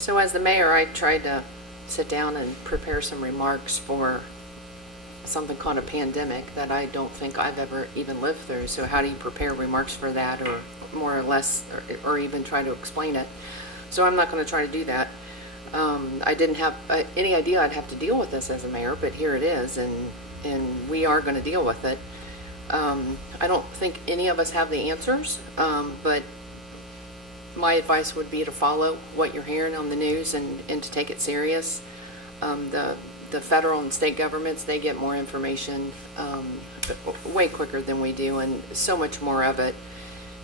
So as the mayor, I tried to sit down and prepare some remarks for something called a pandemic that I don't think I've ever even lived through. So how do you prepare remarks for that, or more or less, or even try to explain it? So I'm not going to try to do that. I didn't have any idea I'd have to deal with this as a mayor, but here it is, and we are going to deal with it. I don't think any of us have the answers, but my advice would be to follow what you're hearing on the news and to take it serious. The federal and state governments, they get more information way quicker than we do, and so much more of it.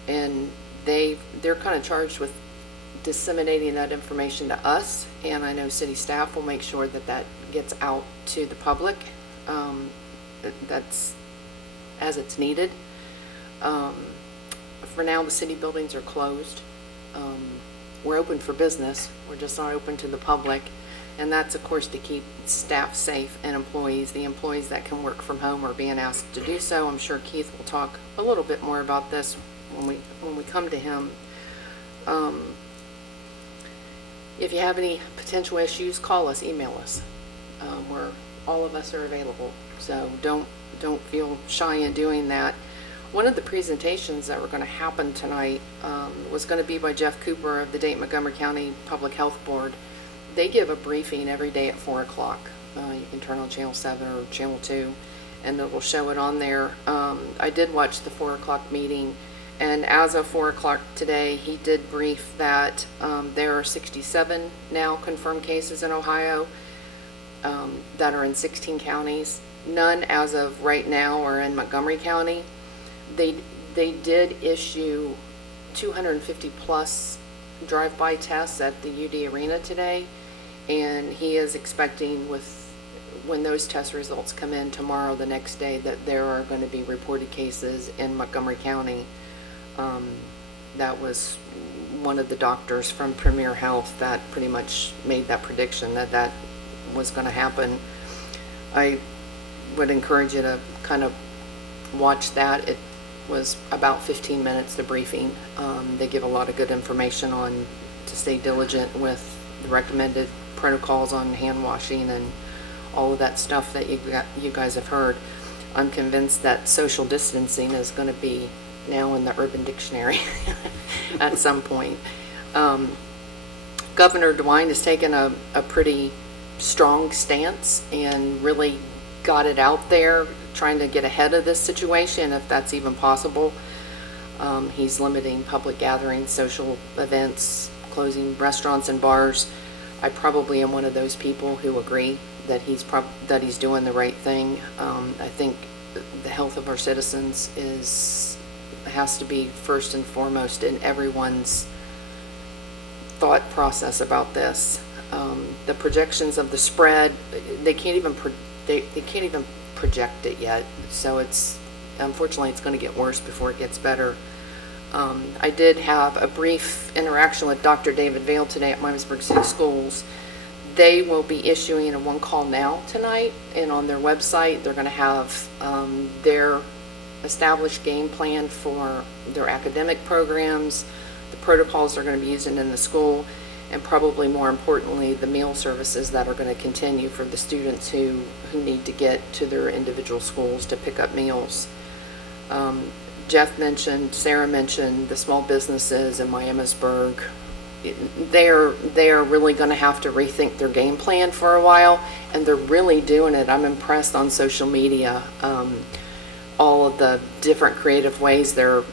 And they're kind of charged with disseminating that information to us, and I know city staff will make sure that that gets out to the public. That's as it's needed. For now, the city buildings are closed. We're open for business. We're just not open to the public. And that's, of course, to keep staff safe and employees. The employees that can work from home are being asked to do so. I'm sure Keith will talk a little bit more about this when we come to him. If you have any potential issues, call us, email us. All of us are available. So don't feel shy in doing that. One of the presentations that were going to happen tonight was going to be by Jeff Cooper of the Dayton-Montgomery County Public Health Board. They give a briefing every day at 4 o'clock. You can turn on Channel 7 or Channel 2, and it will show it on there. I did watch the 4 o'clock meeting, and as of 4 o'clock today, he did brief that there are 67 now confirmed cases in Ohio that are in 16 counties. None as of right now are in Montgomery County. They did issue 250 plus drive-by tests at the UD Arena today, and he is expecting when those test results come in tomorrow, the next day, that there are going to be reported cases in Montgomery County. That was one of the doctors from Premier Health that pretty much made that prediction that was going to happen. I would encourage you to kind of watch that. It was about 15 minutes, the briefing. They give a lot of good information on to stay diligent with the recommended protocols on hand washing and all of that stuff that you guys have heard. I'm convinced that social distancing is going to be now in the Urban Dictionary at some point. Governor DeWine has taken a pretty strong stance and really got it out there, trying to get ahead of this situation, if that's even possible. He's limiting public gatherings, social events, closing restaurants and bars. I probably am one of those people who agree that he's doing the right thing. I think the health of our citizens has to be first and foremost in everyone's thought process about this. The projections of the spread, they can't even project it yet, so unfortunately it's going to get worse before it gets better. I did have a brief interaction with Dr. David Vail today at Miamisburg City Schools. They will be issuing a One Call Now tonight, and on their website they're going to have their established game plan for their academic programs, the protocols they're going to be using in the school, and probably more importantly, the meal services that are going to continue for the students who need to get to their individual schools to pick up meals. Jeff mentioned, Sarah mentioned the small businesses in Miamisburg. They are really going to have to rethink their game plan for a while, and they're really doing it. I'm impressed on social media, all of the different creative ways they're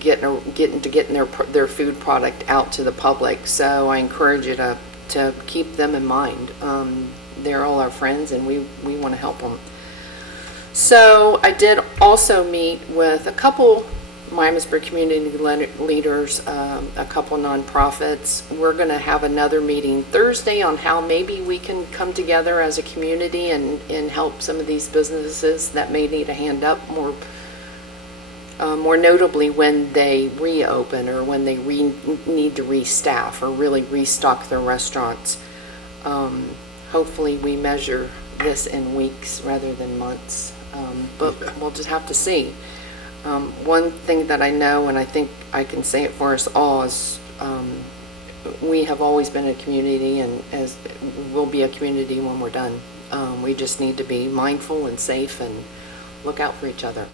getting their food product out to the public. So I encourage you to keep them in mind. They're all our friends, and we want to help them. So I did also meet with a couple Miamisburg community leaders, a couple nonprofits. We're going to have another meeting Thursday on how maybe we can come together as a community and help some of these businesses that may need a hand up more notably when they reopen or when they need to restaff or really restock their restaurants. Hopefully we measure this in weeks rather than months, but we'll just have to see. One thing that I know, and I think I can say it for us all, is we have always been a community, and as we'll be a community when we're done. We just need to be mindful and safe and look out for each other.